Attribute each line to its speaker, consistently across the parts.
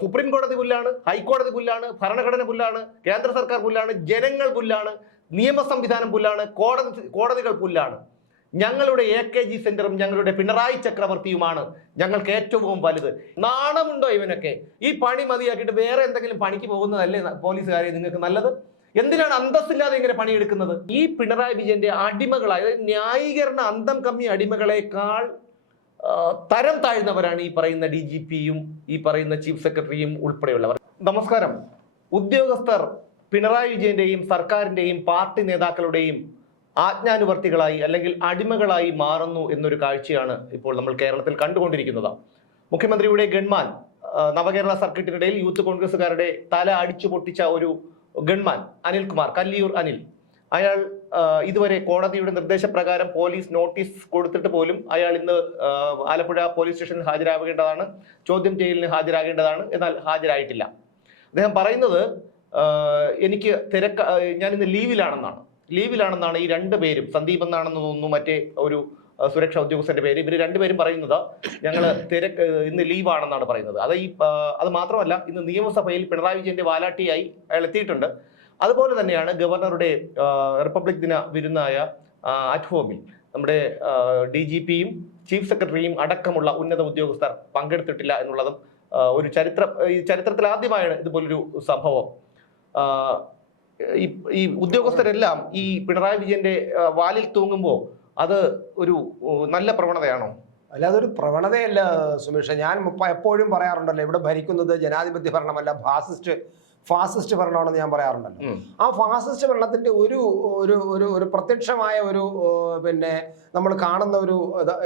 Speaker 1: Supreme കോടതി പുല്ലാണ് ഹൈക്കോടതി പുല്ലാണ് ഭരണഘടന പുല്ലാണ് കേന്ദ്ര സർക്കാർ പുല്ലാണ് ജനങ്ങൾ പുല്ലാണ് നിയമ സംവിധാനം പുല്ലാണ് കോടതി കോടതികൾ പുല്ലാണ്. ഞങ്ങളുടെ എ കെ ജി സെന്ററും ഞങ്ങളുടെ പിണറായി ചക്രവർത്തിയുമാണ് ഞങ്ങൾക്ക് ഏറ്റവും വലുത്. നാണമുണ്ടോ ഇവനൊക്കെ? ഈ പണി മതിയാക്കിയിട്ട് വേറെ എന്തെങ്കിലും പണിക്ക് പോകുന്നതല്ലേ പോലീസുകാരെ നിങ്ങൾക്ക് നല്ലത്? എന്തിനാണ് അന്തസ്സില്ലാതെ ഇങ്ങനെ പണിയെടുക്കുന്നത്? ഈ പിണറായി വിജയന്റെ അടിമകളായ ന്യായീകരണ അന്തം കമ്മി അടിമകളെക്കാൾ തരം താഴ്ന്നവരാണ് ഈ പറയുന്ന ഡി ജി പിയും ഈ പറയുന്ന ചീഫ് സെക്രട്ടറിയും ഉൾപ്പെടെയുള്ളവർ. നമസ്കാരം. ഉദ്യോഗസ്ഥർ പിണറായി വിജയന്റെയും സർക്കാരിന്റെയും പാർട്ടി നേതാക്കളുടെയും ആജ്ഞാനുവർത്തികളായി അല്ലെങ്കിൽ അടിമകളായി മാറുന്നു എന്നൊരു കാഴ്ചയാണ് ഇപ്പോൾ നമ്മൾ കേരളത്തിൽ കണ്ടുകൊണ്ടിരിക്കുന്നത്. മുഖ്യമന്ത്രിയുടെ ഗൺമാൻ നവകേരള സർക്കിട്ടിനിടയിൽ യൂത്ത് കോൺഗ്രസുകാരുടെ തല അടിച്ചു പൊട്ടിച്ച ഒരു ഗൺമാൻ അനിൽകുമാർ കല്ലിയൂർ അനിൽ. അയാൾ ഇതുവരെ കോടതിയുടെ നിർദ്ദേശപ്രകാരം പോലീസ് നോട്ടീസ് കൊടുത്തിട്ട് പോലും അയാൾ ഇന്ന് ആലപ്പുഴ പോലീസ് സ്റ്റേഷനിൽ ഹാജരാകേണ്ടതാണ് ചോദ്യം ചെയ്യലിന് ഹാജരാകേണ്ടതാണ് എന്നാൽ ഹാജരായിട്ടില്ല. അദ്ദേഹം പറയുന്നത് എനിക്ക് തിരക്ക ഞാൻ ഇന്ന് ലീവിലാണെന്നാണ്. ലീവിലാണെന്നാണ് ഈ രണ്ട് പേരും സന്ദീപ് എന്നാണെന്ന് തോന്നുന്നു മറ്റേ ഒരു സുരക്ഷാ ഉദ്യോഗസ്ഥന്റെ പേര് ഇവർ രണ്ടുപേരും പറയുന്നത് ഞങ്ങൾ തിരക്ക് ഇന്ന് ലീവാണെന്നാണ് പറയുന്നത്. അത് ഈ അത് മാത്രമല്ല ഇന്ന് നിയമസഭയിൽ പിണറായി വിജയന്റെ വാലാട്ടിയായി അയാൾ എത്തിയിട്ടുണ്ട്. അതുപോലെ തന്നെയാണ് ഗവർണറുടെ റിപ്പബ്ലിക് ദിന വിരുന്നായ അറ്റ് ഹോമിൽ നമ്മുടെ ഡി ജി പിയും ചീഫ് സെക്രട്ടറിയും അടക്കമുള്ള ഉന്നത ഉദ്യോഗസ്ഥർ പങ്കെടുത്തിട്ടില്ല എന്നുള്ളതും ഒരു ചരിത്ര ഈ ചരിത്രത്തിൽ ആദ്യമായാണ് ഇതുപോലൊരു സംഭവം. ഈ ഉദ്യോഗസ്ഥരെല്ലാം ഈ പിണറായി വിജയന്റെ വാലിൽ തൂങ്ങുമ്പോൾ അത് ഒരു നല്ല പ്രവണതയാണോ?
Speaker 2: അല്ലാതെ ഒരു പ്രവണതയല്ല സുമേഷ്. ഞാൻ എപ്പോഴും പറയാറുണ്ടല്ലോ ഇവിടെ ഭരിക്കുന്നത് ജനാധിപത്യ ഭരണമല്ല ഫാസിസ്റ്റ് ഫാസിസ്റ്റ് ഭരണമാണെന്ന് ഞാൻ പറയാറുണ്ടല്ലോ. ആ ഫാസിസ്റ്റ് ഭരണത്തിന്റെ ഒരു ഒരു ഒരു ഒരു പ്രത്യക്ഷമായ ഒരു പിന്നെ നമ്മൾ കാണുന്ന ഒരു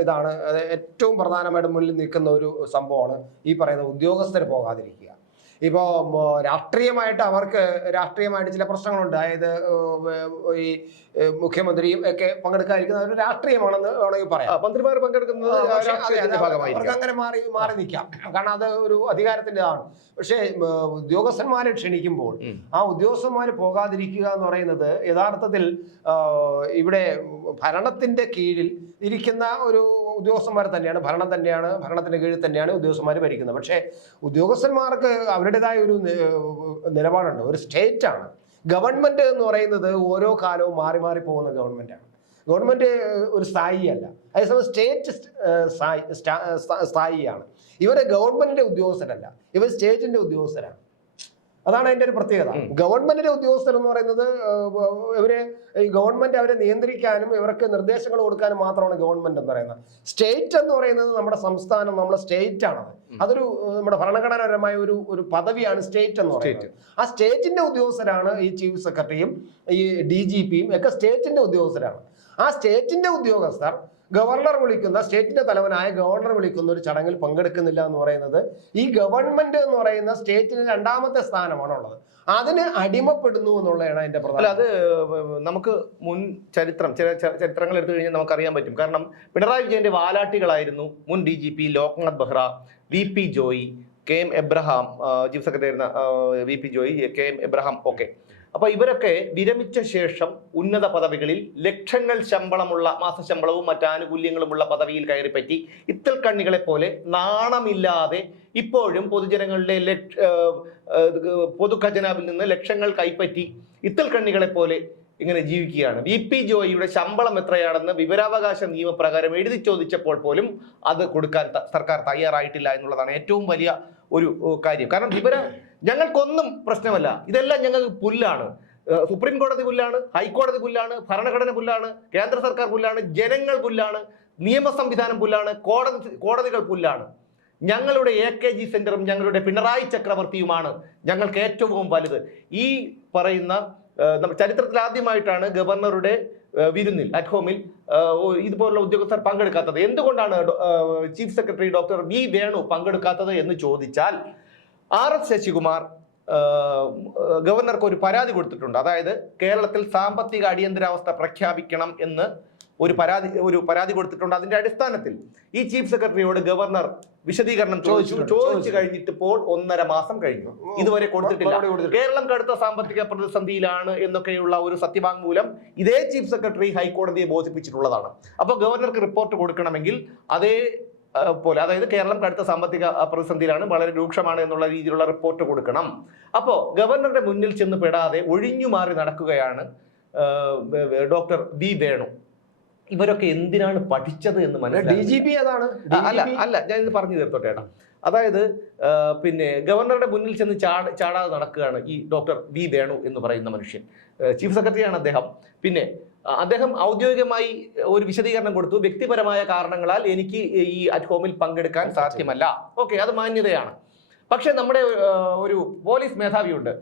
Speaker 2: ഇതാണ്. ഏറ്റവും പ്രധാനമായിട്ട് മുന്നിൽ നിൽക്കുന്ന ഒരു സംഭവമാണ് ഈ പറയുന്ന ഉദ്യോഗസ്ഥർ പോകാതിരിക്കുക. ഇപ്പോൾ രാഷ്ട്രീയമായിട്ട് അവർക്ക് രാഷ്ട്രീയമായിട്ട് ചില പ്രശ്നങ്ങളുണ്ട്. അതായത് ഈ മുഖ്യമന്ത്രിയും ഒക്കെ പങ്കെടുക്കാതിരിക്കുന്ന ഒരു രാഷ്ട്രീയമാണെന്ന് വേണമെങ്കിൽ പറയാം.
Speaker 1: മന്ത്രിമാർ പങ്കെടുക്കുന്നത്
Speaker 2: അവർക്ക് അങ്ങനെ മാറി മാറി നിൽക്കാം. കാരണം അത് ഒരു അധികാരത്തിന്റെതാണ്. പക്ഷേ ഉദ്യോഗസ്ഥന്മാരെ ക്ഷണിക്കുമ്പോൾ ആ ഉദ്യോഗസ്ഥന്മാർ പോകാതിരിക്കുക എന്ന് പറയുന്നത് യഥാർത്ഥത്തിൽ ഇവിടെ ഭരണത്തിന്റെ കീഴിൽ ഇരിക്കുന്ന ഒരു ഉദ്യോഗസ്ഥന്മാർ തന്നെയാണ്. ഭരണം തന്നെയാണ് ഭരണത്തിന്റെ കീഴിൽ തന്നെയാണ് ഉദ്യോഗസ്ഥന്മാർ ഭരിക്കുന്നത്. പക്ഷേ ഉദ്യോഗസ്ഥന്മാർക്ക് അവരുടേതായ ഒരു നിലപാടുണ്ട്. ഒരു സ്റ്റേറ്റ് ഗവൺമെന്റ് എന്ന് പറയുന്നത് ഓരോ കാലവും മാറി മാറി പോകുന്ന ഗവൺമെന്റാണ് ഗവൺമെന്റ് ഒരു സ്ഥായിയല്ല. അതേസമയം സ്റ്റേറ്റ് സ്ഥായി സ്ഥായിയാണ്. ഇവരെ ഗവൺമെന്റിന്റെ ഉദ്യോഗസ്ഥരല്ല. ഇവർ സ്റ്റേറ്റിന്റെ ഉദ്യോഗസ്ഥരാണ്. അതാണ് അതിന്റെ ഒരു പ്രത്യേകത. ഗവൺമെന്റിന്റെ ഉദ്യോഗസ്ഥർ എന്ന് പറയുന്നത് ഇവരെ ഈ ഗവൺമെന്റ് അവരെ നിയന്ത്രിക്കാനും ഇവർക്ക് നിർദ്ദേശങ്ങൾ കൊടുക്കാനും മാത്രമാണ് ഗവൺമെന്റ് എന്ന് പറയുന്നത്. സ്റ്റേറ്റ് എന്ന് പറയുന്നത് നമ്മുടെ സംസ്ഥാനം നമ്മുടെ സ്റ്റേറ്റ് ആണ് അതൊരു നമ്മുടെ ഭരണഘടനാപരമായ ഒരു ഒരു പദവിയാണ് സ്റ്റേറ്റ് എന്ന് പറയുന്നത്. ആ സ്റ്റേറ്റിന്റെ ഉദ്യോഗസ്ഥരാണ് ഈ ചീഫ് സെക്രട്ടറിയും ഈ ഡി ജി പിയും ഒക്കെ സ്റ്റേറ്റിന്റെ ഉദ്യോഗസ്ഥരാണ്. ആ സ്റ്റേറ്റിന്റെ ഉദ്യോഗസ്ഥർ ഗവർണർ വിളിക്കുന്ന സ്റ്റേറ്റിന്റെ തലവനായ ഗവർണർ വിളിക്കുന്ന ഒരു ചടങ്ങിൽ പങ്കെടുക്കുന്നില്ല എന്ന് പറയുന്നത് ഈ ഗവൺമെന്റ് എന്ന് പറയുന്ന സ്റ്റേറ്റിന് രണ്ടാമത്തെ സ്ഥാനമാണ് ഉള്ളത്. അതിന് അടിമപ്പെടുന്നു എന്നുള്ളതാണ് അതിന്റെ പ്രധാന
Speaker 1: അത് നമുക്ക് മുൻ ചരിത്രം ചില ചരിത്രങ്ങൾ എടുത്തു കഴിഞ്ഞാൽ നമുക്ക് അറിയാൻ പറ്റും. കാരണം പിണറായി വിജയന്റെ വാലാട്ടികളായിരുന്നു മുൻ D G P Loknath Behera V P Joy K M Abraham chief secretary ആയിരുന്ന V P Joy K M Abraham ഒക്കെ. അപ്പൊ ഇവരൊക്കെ വിരമിച്ച ശേഷം ഉന്നത പദവികളിൽ ലക്ഷങ്ങൾ ശമ്പളമുള്ള മാസശമ്പളവും മറ്റാനുകൂല്യങ്ങളുമുള്ള പദവിയിൽ കയറിപ്പറ്റി ഇത്തൽ കണ്ണികളെ പോലെ നാണമില്ലാതെ ഇപ്പോഴും പൊതുജനങ്ങളുടെ ലക്ഷ ആ, ആ, പൊതു ഖജനാവിൽ നിന്ന് ലക്ഷങ്ങൾ കൈപ്പറ്റി ഇത്തൽ കണ്ണികളെ പോലെ ഇങ്ങനെ ജീവിക്കുകയാണ്. വി. പി. ജോയിയുടെ ശമ്പളം എത്രയാണെന്ന് വിവരാവകാശ നിയമപ്രകാരം എഴുതി ചോദിച്ചപ്പോൾ പോലും അത് കൊടുക്കാൻ സർക്കാർ തയ്യാറായിട്ടില്ല എന്നുള്ളതാണ് ഏറ്റവും വലിയ ഒരു കാര്യം. കാരണം വിവര ഞങ്ങൾക്കൊന്നും പ്രശ്നമല്ല. ഇതെല്ലാം ഞങ്ങൾക്ക് പുല്ലാണ്. സുപ്രീം കോടതി പുല്ലാണ് ഹൈക്കോടതി പുല്ലാണ് ഭരണഘടന പുല്ലാണ് കേന്ദ്ര സർക്കാർ പുല്ലാണ് ജനങ്ങൾ പുല്ലാണ് നിയമ സംവിധാനം പുല്ലാണ് കോടതി കോടതികൾ പുല്ലാണ്. ഞങ്ങളുടെ എ കെ ജി സെന്ററും ഞങ്ങളുടെ പിണറായി ചക്രവർത്തിയുമാണ് ഞങ്ങൾക്ക് ഏറ്റവും വലുത്. ഈ പറയുന്ന ചരിത്രത്തിൽ ആദ്യമായിട്ടാണ് ഗവർണറുടെ വിരുന്നിൽ അറ്റ് ഹോമിൽ ഇതുപോലുള്ള ഉദ്യോഗസ്ഥർ പങ്കെടുക്കാത്തത്. എന്തുകൊണ്ടാണ് chief secretary doctor V Venu പങ്കെടുക്കാത്തത് എന്ന് ചോദിച്ചാൽ ആർ എസ് ശശികുമാർ ഗവർണർക്ക് ഒരു പരാതി കൊടുത്തിട്ടുണ്ട്. അതായത് കേരളത്തിൽ സാമ്പത്തിക അടിയന്തരാവസ്ഥ പ്രഖ്യാപിക്കണം എന്ന് ഒരു പരാതി ഒരു പരാതി കൊടുത്തിട്ടുണ്ട്. അതിന്റെ അടിസ്ഥാനത്തിൽ ഈ ചീഫ് സെക്രട്ടറിയോട് ഗവർണർ വിശദീകരണം ചോദിച്ചു. ചോദിച്ചു കഴിഞ്ഞിട്ട് ഇപ്പോൾ ഒന്നര മാസം കഴിഞ്ഞു. ഇതുവരെ കൊടുത്തിട്ടില്ല. കേരളം കടുത്ത സാമ്പത്തിക പ്രതിസന്ധിയിലാണ് എന്നൊക്കെയുള്ള ഒരു സത്യവാങ്മൂലം ഇതേ ചീഫ് സെക്രട്ടറി ഹൈക്കോടതിയെ ബോധിപ്പിച്ചിട്ടുള്ളതാണ്. അപ്പോൾ ഗവർണർക്ക് റിപ്പോർട്ട് കൊടുക്കണമെങ്കിൽ അതേ പോലെ. അതായത് കേരളം കടുത്ത സാമ്പത്തിക പ്രതിസന്ധിയിലാണ്. വളരെ രൂക്ഷമാണ് എന്നുള്ള രീതിയിലുള്ള റിപ്പോർട്ട് കൊടുക്കണം. അപ്പോൾ ഗവർണറുടെ മുന്നിൽ ചെന്ന് പെടാതെ ഒഴിഞ്ഞു മാറി നടക്കുകയാണ് ഡോക്ടർ ബി വേണു. ഇവരൊക്കെ എന്തിനാണ് പഠിച്ചത് എന്ന്
Speaker 2: ഡി
Speaker 1: മനസ്സിലായി
Speaker 2: ജി പി അതാണ്.
Speaker 1: അല്ല അല്ല ഞാൻ ഇത് പറഞ്ഞു തീർത്തോട്ടെ ഏട്ടാ. അതായത് പിന്നെ ഗവർണറുടെ മുന്നിൽ ചെന്ന് ചാട ചാടാതെ നടക്കുകയാണ് ഈ ഡോക്ടർ വി വേണു എന്ന് പറയുന്ന മനുഷ്യൻ. ചീഫ് സെക്രട്ടറിയാണ് അദ്ദേഹം. പിന്നെ അദ്ദേഹം ഔദ്യോഗികമായി ഒരു വിശദീകരണം കൊടുത്തു. വ്യക്തിപരമായ കാരണങ്ങളാൽ എനിക്ക് ഈ അറ്റ് ഹോമിൽ പങ്കെടുക്കാൻ സാധ്യമല്ല. ഓക്കെ അത് മാന്യതയാണ്. പക്ഷെ നമ്മുടെ ഒരു പോലീസ് മേധാവിയുണ്ട്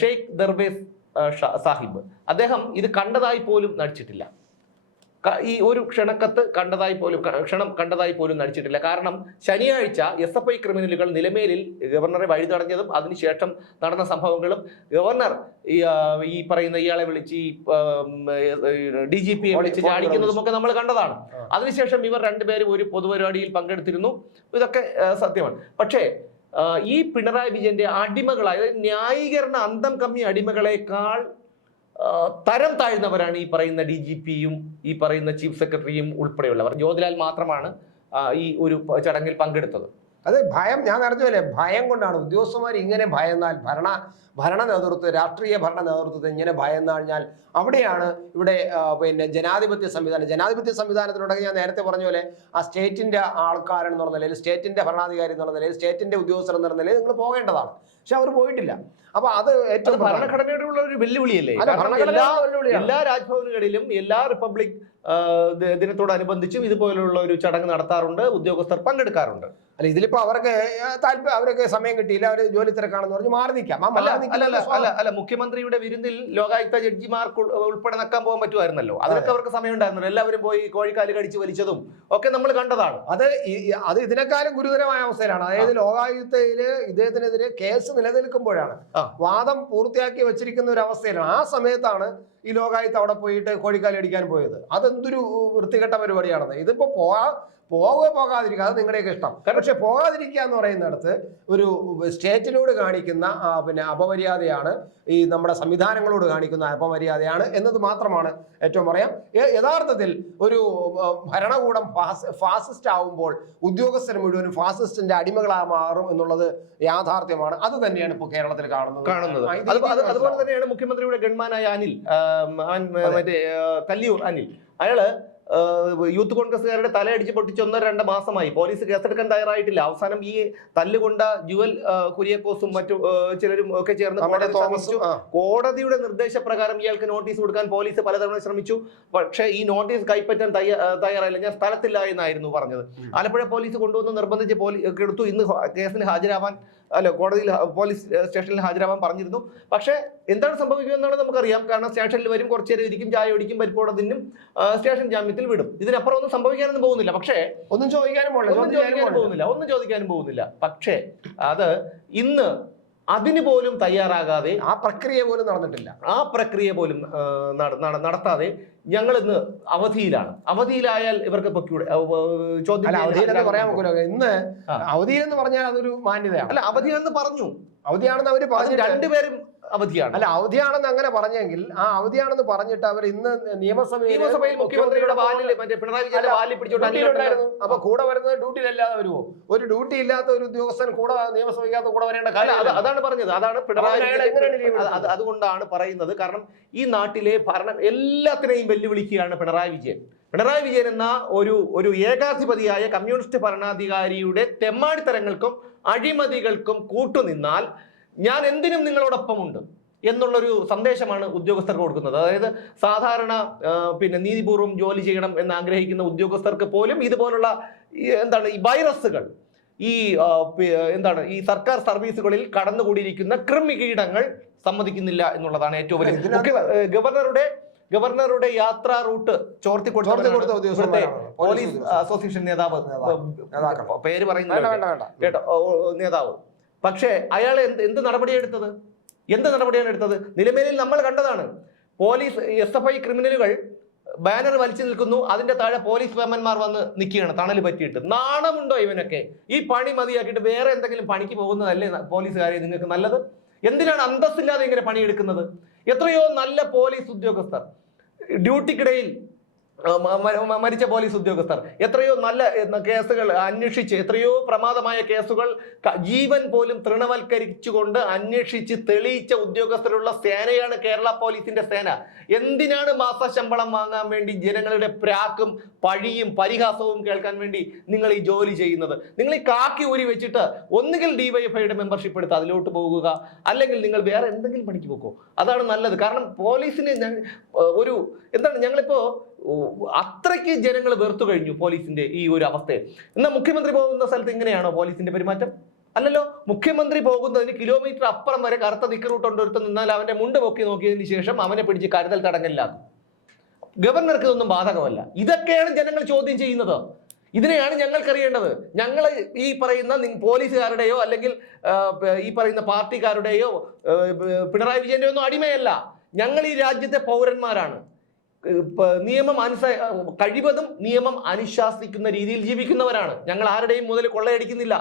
Speaker 1: ഷെയ്ഖ് ദർവേസ് സാഹിബ്. അദ്ദേഹം ഇത് കണ്ടതായി പോലും നടിച്ചിട്ടില്ല. ഈ ഒരു ക്ഷണക്കത്ത് കണ്ടതായി പോലും ക്ഷണം കണ്ടതായി പോലും നടിച്ചിട്ടില്ല. കാരണം ശനിയാഴ്ച എസ് എഫ് ഐ ക്രിമിനലുകൾ നിലമേലിൽ ഗവർണറെ വഴിതടഞ്ഞതും അതിനുശേഷം നടന്ന സംഭവങ്ങളും ഗവർണർ ഈ പറയുന്ന ഇയാളെ വിളിച്ച് ഈ ഡി ജി പിയെ വിളിച്ച് ചാടിക്കുന്നതും ഒക്കെ നമ്മൾ കണ്ടതാണ്. അതിനുശേഷം ഇവർ രണ്ടുപേരും ഒരു പൊതുപരിപാടിയിൽ പങ്കെടുത്തിരുന്നു. ഇതൊക്കെ സത്യമാണ്. പക്ഷേ ഈ പിണറായി വിജയന്റെ അടിമകളായ ന്യായീകരണ അന്തം കമ്മി അടിമകളെക്കാൾ തരം താഴ്ന്നവരാണ് ഈ പറയുന്ന ഡി ജി പിയും ഈ പറയുന്ന ചീഫ് സെക്രട്ടറിയും ഉൾപ്പെടെയുള്ളവർ. ജ്യോതിലാൽ മാത്രമാണ് ഈ ഒരു ചടങ്ങിൽ പങ്കെടുത്തത്.
Speaker 2: അത് ഭയം ഞാൻ അറിഞ്ഞല്ലേ ഭയം കൊണ്ടാണ്. ഉദ്യോഗസ്ഥന്മാർ ഇങ്ങനെ ഭയന്നാൽ ഭരണ ഭരണ നേതൃത്വം രാഷ്ട്രീയ ഭരണ നേതൃത്വത്തെ ഇങ്ങനെ ഭയന്നാഴിഞ്ഞാൽ അവിടെയാണ് ഇവിടെ പിന്നെ ജനാധിപത്യ സംവിധാനം. ജനാധിപത്യ സംവിധാനത്തിലുണ്ടെങ്കിൽ ഞാൻ നേരത്തെ പറഞ്ഞ പോലെ ആ സ്റ്റേറ്റിന്റെ ആൾക്കാരെന്നുള്ള നിലയിൽ സ്റ്റേറ്റിന്റെ ഭരണാധികാരി എന്നുള്ള നിലയിൽ സ്റ്റേറ്റിന്റെ ഉദ്യോഗസ്ഥർ എന്നുള്ള നിലയിൽ നിങ്ങൾ പോകേണ്ടതാണ്. പക്ഷെ അവർ പോയിട്ടില്ല. അപ്പൊ അത് ഏറ്റവും.
Speaker 1: ഭരണഘടനയോടുള്ള ഒരു വെല്ലുവിളിയല്ലേ? എല്ലാ രാജ്ഭവനുകളിലും എല്ലാ റിപ്പബ്ലിക് ദിനത്തോടനുബന്ധിച്ചും ഇതുപോലുള്ള ഒരു ചടങ്ങ് നടത്താറുണ്ട്. ഉദ്യോഗസ്ഥർ പങ്കെടുക്കാറുണ്ട്.
Speaker 2: അല്ല ഇതിലിപ്പോ അവർക്ക് താല്പര്യം അവർക്ക് സമയം കിട്ടിയില്ല അവർ ജോലി തിരക്കാണെന്ന് പറഞ്ഞ് മാറി നിൽക്കാം
Speaker 1: അല്ല അല്ല മുഖ്യമന്ത്രിയുടെ വിരുന്നിൽ ലോകായുക്ത ജഡ്ജിമാർക്ക് ഉൾ- ഉൾപ്പെടെ നക്കാൻ പോകാൻ പറ്റുമായിരുന്നല്ലോ. അതിനൊക്കെ അവർക്ക് സമയം ഉണ്ടായിരുന്നല്ലോ. എല്ലാവരും പോയി കോഴിക്കാൽ കടിച്ചു വലിച്ചതും ഒക്കെ നമ്മൾ കണ്ടതാണ്.
Speaker 2: അത് അത് ഇതിനേക്കാളും ഗുരുതരമായ അവസ്ഥയിലാണ്. അതായത് ലോകായുക്തയിൽ ഇദ്ദേഹത്തിനെതിരെ കേസ് നിലനിൽക്കുമ്പോഴാണ് വാദം പൂർത്തിയാക്കി വെച്ചിരിക്കുന്ന ഒരു അവസ്ഥയിലാണ്. ആ സമയത്താണ് ഈ ലോകായത്ത് അവിടെ പോയിട്ട് കോഴിക്കാലി അടിക്കാൻ പോയത്. അതെന്തൊരു വൃത്തികെട്ട പരിപാടിയാണെന്ന്. ഇതിപ്പോ പോകാ പോവുക പോകാതിരിക്കുക അത് നിങ്ങളുടെയൊക്കെ ഇഷ്ടം. പക്ഷെ പോകാതിരിക്കുക എന്ന് പറയുന്നിടത്ത് ഒരു സ്റ്റേറ്റിനോട് കാണിക്കുന്ന പിന്നെ അപമര്യാദയാണ് ഈ നമ്മുടെ സംവിധാനങ്ങളോട് കാണിക്കുന്ന അപമര്യാദയാണ് എന്നത് മാത്രമാണ് ഏറ്റവും പറയാം. യഥാർത്ഥത്തിൽ ഒരു ഭരണകൂടം ഫാസിസ്റ്റ് ആവുമ്പോൾ ഉദ്യോഗസ്ഥർ മുഴുവനും ഫാസിസ്റ്റിന്റെ അടിമകളായി മാറും എന്നുള്ളത് യാഥാർത്ഥ്യമാണ്. അത് തന്നെയാണ് ഇപ്പോൾ കേരളത്തിൽ കാണുന്നത്.
Speaker 1: കാണുന്നത്. അതുപോലെ തന്നെയാണ് മുഖ്യമന്ത്രിയുടെ ഗൺമാനായ അനിൽ അവൻ മറ്റേ കല്ലിയൂർ അനിൽ. അയാൾ യൂത്ത് കോൺഗ്രസ്സുകാരുടെ തലയടിച്ച് പൊട്ടിച്ച് ഒന്നോ രണ്ട് മാസമായി. പോലീസ് കേസെടുക്കാൻ തയ്യാറായിട്ടില്ല. അവസാനം ഈ തല്ലുകൊണ്ട ജുവൽ കുര്യക്കോസും മറ്റു ചിലരും ഒക്കെ ചേർന്ന് കോടതി കോടതിയുടെ നിർദ്ദേശപ്രകാരം ഇയാൾക്ക് നോട്ടീസ് കൊടുക്കാൻ പോലീസ് പലതവണ ശ്രമിച്ചു. പക്ഷേ ഈ നോട്ടീസ് കൈപ്പറ്റാൻ തയ്യാ- തയ്യാറായില്ല. ഞാൻ സ്ഥലത്തില്ല എന്നായിരുന്നു പറഞ്ഞത്. ആലപ്പുഴ പോലീസ് കൊണ്ടുവന്ന് നിർബന്ധിച്ച് പോലീസ് എടുത്തു ഇന്ന് കേസിന് ഹാജരാവാൻ അല്ല കോടതിയിൽ പോലീസ് സ്റ്റേഷനിൽ ഹാജരാവാൻ പറഞ്ഞിരുന്നു. പക്ഷേ എന്താണ് സംഭവിക്കുക എന്നുള്ളത് നമുക്കറിയാം. കാരണം സ്റ്റേഷനിൽ വരും കുറച്ച് നേരം ഇരിക്കും ചായ ഒടിക്കും പരിപ്പോടതിനും സ്റ്റേഷൻ ജാമ്യത്തിൽ വിടും. ഇതിനപ്പുറം ഒന്നും സംഭവിക്കാനൊന്നും പോകുന്നില്ല. പക്ഷേ
Speaker 2: ഒന്നും ചോദിക്കാനും
Speaker 1: ഒന്നും ചോദിക്കാനും പോകുന്നില്ല. ഒന്നും ചോദിക്കാനും പോകുന്നില്ല. പക്ഷേ അത് ഇന്ന് അതിന് പോലും തയ്യാറാകാതെ
Speaker 2: ആ പ്രക്രിയ പോലും നടന്നിട്ടില്ല.
Speaker 1: ആ പ്രക്രിയ പോലും നട- നട- നടത്താതെ ഞങ്ങൾ ഇന്ന് അവധിയിലാണ്. അവധിയിലായാൽ ഇവർക്ക് ചോദ്യം
Speaker 2: പറയാൻ? ഇന്ന്
Speaker 1: അവധിയിൽ
Speaker 2: എന്ന് പറഞ്ഞാൽ അതൊരു മാന്യതയാണ്.
Speaker 1: അല്ല അവധിയെന്ന് പറഞ്ഞു.
Speaker 2: അവധിയാണെന്ന്
Speaker 1: അവർ
Speaker 2: പറഞ്ഞു
Speaker 1: രണ്ടുപേരും അവധിയാണ്.
Speaker 2: അല്ല അവധിയാണെന്ന് അങ്ങനെ പറഞ്ഞെങ്കിൽ ആ അവധിയാണെന്ന് പറഞ്ഞിട്ട് അവർ ഇന്ന് നിയമസഭയിൽ
Speaker 1: നിയമസഭയിൽ മുഖ്യമന്ത്രിയുടെ വാലിൽ മറ്റേ പിണറായി വിജയന്റെ വാലിൽ
Speaker 2: അപ്പൊ കൂടെ വരുന്നത് ഡ്യൂട്ടിയിലല്ലാതെ വരുമോ ഒരു ഡ്യൂട്ടി ഇല്ലാത്ത ഒരു ഉദ്യോഗസ്ഥൻ കൂടെ നിയമസഭയ്ക്കകത്ത് കൂടെ വരേണ്ട കാര്യം
Speaker 1: അതാണ് പറഞ്ഞത്. അതാണ് പിണറായി അതുകൊണ്ടാണ് പറയുന്നത്. കാരണം ഈ നാട്ടിലെ ഭരണം എല്ലാത്തിനെയും വെല്ലുവിളിക്കുകയാണ് പിണറായി വിജയൻ. പിണറായി വിജയൻ എന്ന ഒരു ഒരു ഏകാധിപതിയായ കമ്മ്യൂണിസ്റ്റ് ഭരണാധികാരിയുടെ തെമ്മാടിത്തരങ്ങൾക്കും അഴിമതികൾക്കും കൂട്ടുനിന്നാൽ ഞാൻ എന്തിനും നിങ്ങളോടൊപ്പമുണ്ട് എന്നുള്ളൊരു സന്ദേശമാണ് ഉദ്യോഗസ്ഥർക്ക് കൊടുക്കുന്നത്. അതായത് സാധാരണ പിന്നെ നീതിപൂർവം ജോലി ചെയ്യണം എന്ന് ആഗ്രഹിക്കുന്ന ഉദ്യോഗസ്ഥർക്ക് പോലും ഇതുപോലുള്ള എന്താണ് ഈ വൈറസുകൾ ഈ എന്താണ് ഈ സർക്കാർ സർവീസുകളിൽ കടന്നുകൂടിയിരിക്കുന്ന കൃമികീടങ്ങൾ സമ്മതിക്കുന്നില്ല എന്നുള്ളതാണ് ഏറ്റവും വലിയ ഗവർണറുടെ ഗവർണറുടെ യാത്രാ റൂട്ട് ചോർത്തി
Speaker 2: കൊടുത്ത
Speaker 1: പോലീസ് അസോസിയേഷൻ നേതാവ്. പേര്
Speaker 2: വേണ്ട
Speaker 1: കേട്ടോ. നേതാവ്. പക്ഷേ അയാൾ എന്ത് എന്ത് നടപടിയാണ് എടുത്തത്? എന്ത് നടപടിയാണ് എടുത്തത്? നിലമേലിൽ നമ്മൾ കണ്ടതാണ്. പോലീസ് എസ് എഫ് ഐ ക്രിമിനലുകൾ ബാനർ വലിച്ചു നിൽക്കുന്നു. അതിന്റെ താഴെ പോലീസ് വേമന്മാർ വന്ന് നിൽക്കുകയാണ് തണൽ പറ്റിയിട്ട്. നാണമുണ്ടോ ഇവനൊക്കെ? ഈ പണി മതിയാക്കിയിട്ട് വേറെ എന്തെങ്കിലും പണിക്ക് പോകുന്നതല്ലേ പോലീസുകാരെ നിങ്ങൾക്ക് നല്ലത്? എന്തിനാണ് അന്തസ്സില്ലാതെ ഇങ്ങനെ പണിയെടുക്കുന്നത്? എത്രയോ നല്ല പോലീസ് ഉദ്യോഗസ്ഥർ. ഡ്യൂട്ടിക്കിടയിൽ മരിച്ച പോലീസ് ഉദ്യോഗസ്ഥർ. എത്രയോ നല്ല കേസുകൾ അന്വേഷിച്ച് എത്രയോ പ്രമാദമായ കേസുകൾ ജീവൻ പോലും തൃണവൽക്കരിച്ചുകൊണ്ട് അന്വേഷിച്ച് തെളിയിച്ച ഉദ്യോഗസ്ഥരുള്ള സേനയാണ് കേരള പോലീസിന്റെ സേന. എന്തിനാണ് മാസ ശമ്പളം വാങ്ങാൻ വേണ്ടി ജനങ്ങളുടെ പ്രാക്കും പഴിയും പരിഹാസവും കേൾക്കാൻ വേണ്ടി നിങ്ങൾ ഈ ജോലി ചെയ്യുന്നത്? നിങ്ങൾ ഈ കാക്കി ഊരി വെച്ചിട്ട് ഒന്നുകിൽ ഡിവൈഎഫ്ഐയുടെ മെമ്പർഷിപ്പ് എടുത്ത് അതിലോട്ട് പോകുക അല്ലെങ്കിൽ നിങ്ങൾ വേറെ എന്തെങ്കിലും പണിക്ക് പോക്കോ. അതാണ് നല്ലത്. കാരണം പോലീസിന് ഒരു എന്താണ് ഞങ്ങളിപ്പോ അത്രയ്ക്ക് ജനങ്ങൾ വെറുത്തു കഴിഞ്ഞു പോലീസിന്റെ ഈ ഒരു അവസ്ഥയെ എന്നാൽ മുഖ്യമന്ത്രി പോകുന്ന സ്ഥലത്ത് ഇങ്ങനെയാണോ പോലീസിന്റെ പെരുമാറ്റം? അല്ലല്ലോ മുഖ്യമന്ത്രി പോകുന്നതിന് കിലോമീറ്റർ അപ്പുറം വരെ കറുത്ത നിക്കറൂട്ടുണ്ട് ഒരുത്ത് നിന്നാൽ അവന്റെ മുണ്ട് പൊക്കി നോക്കിയതിന് ശേഷം അവനെ പിടിച്ച് കരുതൽ തടങ്കലിലാക്കും. ഗവർണർക്ക് ഇതൊന്നും ബാധകമല്ല. ഇതൊക്കെയാണ് ജനങ്ങൾ ചോദ്യം ചെയ്യുന്നത്. ഇതിനെയാണ് ഞങ്ങൾക്കറിയേണ്ടത് ഞങ്ങൾ ഈ പറയുന്ന പോലീസുകാരുടെയോ അല്ലെങ്കിൽ ഈ പറയുന്ന പാർട്ടിക്കാരുടെയോ പിണറായി വിജയന്റെ ഒന്നും അടിമയല്ല. ഞങ്ങൾ ഈ രാജ്യത്തെ പൗരന്മാരാണ്. നിയമം അനുസ കഴിവതും നിയമം അനുശാസിക്കുന്ന രീതിയിൽ ജീവിക്കുന്നവരാണ്. ഞങ്ങൾ ആരുടെയും മുതൽ കൊള്ളയടിക്കുന്നില്ല.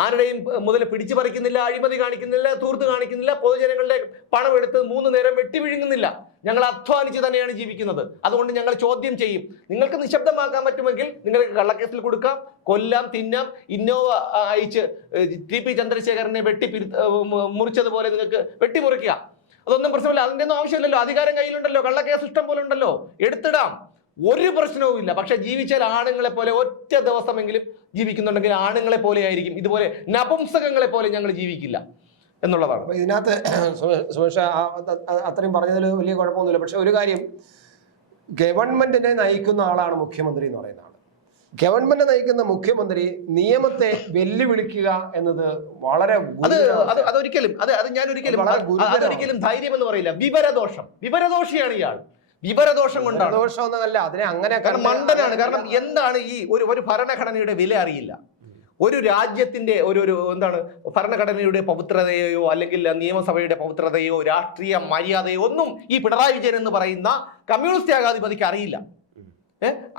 Speaker 1: ആരുടെയും മുതൽ പിടിച്ചു പറിക്കുന്നില്ല അഴിമതി കാണിക്കുന്നില്ല തൂർത്ത് കാണിക്കുന്നില്ല പൊതുജനങ്ങളുടെ പണം എടുത്ത് മൂന്ന് നേരം വെട്ടിവിഴുങ്ങുന്നില്ല ഞങ്ങൾ അധ്വാനിച്ച് തന്നെയാണ് ജീവിക്കുന്നത്. അതുകൊണ്ട് ഞങ്ങൾ ചോദ്യം ചെയ്യും. നിങ്ങൾക്ക് നിശബ്ദമാക്കാൻ പറ്റുമെങ്കിൽ നിങ്ങൾക്ക് കള്ളക്കേസിൽ കൊടുക്കാം കൊല്ലാം തിന്നാം. ഇന്നോവ അയച്ച് ടി പി ചന്ദ്രശേഖരനെ വെട്ടി മുറിച്ചതുപോലെ നിങ്ങൾക്ക് വെട്ടിമുറിക്കുക. അതൊന്നും പ്രശ്നമില്ല. അതിന്റെ ഒന്നും ആവശ്യമില്ലല്ലോ. അധികാരം കയ്യിലുണ്ടല്ലോ. കള്ളക്കേസ് ഇഷ്ടം പോലെ ഉണ്ടല്ലോ. എടുത്തിടാം. ഒരു പ്രശ്നവും ഇല്ല. പക്ഷെ ജീവിച്ചാൽ ആണുങ്ങളെ പോലെ ഒറ്റ ദിവസമെങ്കിലും ജീവിക്കുന്നുണ്ടെങ്കിൽ ആണുങ്ങളെ പോലെ ആയിരിക്കും. ഇതുപോലെ നപുംസകങ്ങളെ പോലെ ഞങ്ങൾ ജീവിക്കില്ല എന്നുള്ളതാണ്.
Speaker 2: ഇതിനകത്ത് സുമേ- സുമേഷ് അത്രയും പറഞ്ഞതിൽ വലിയ കുഴപ്പമൊന്നുമില്ല. പക്ഷെ ഒരു കാര്യം ഗവൺമെന്റിനെ നയിക്കുന്ന ആളാണ് മുഖ്യമന്ത്രി എന്ന് പറയുന്ന ആൾ ഗവൺമെന്റ് നയിക്കുന്ന മുഖ്യമന്ത്രി നിയമത്തെ വെല്ലുവിളിക്കുക എന്നത് വളരെ
Speaker 1: അത് അത് അതൊരിക്കലും അത് അത് ഞാൻ ഒരിക്കലും. അതൊരിക്കലും ധൈര്യം എന്ന് പറയില്ല. വിവരദോഷം. വിവരദോഷിയാണ് ഇയാൾ. വിവരദോഷം കൊണ്ടാണ്.
Speaker 2: ദോഷമൊന്നുമല്ല അതിനെ അങ്ങനെ
Speaker 1: കാരണം മണ്ടനാണ്. കാരണം എന്താണ് ഈ ഒരു ഒരു ഭരണഘടനയുടെ വില അറിയില്ല. ഒരു രാജ്യത്തിന്റെ ഒരു ഒരു എന്താണ് ഭരണഘടനയുടെ പവിത്രതയോ അല്ലെങ്കിൽ നിയമസഭയുടെ പവിത്രതയോ രാഷ്ട്രീയ മര്യാദയോ ഒന്നും ഈ പിണറായി വിജയൻ എന്ന് പറയുന്ന കമ്മ്യൂണിസ്റ്റ് ഏകാധിപതിക്ക് അറിയില്ല.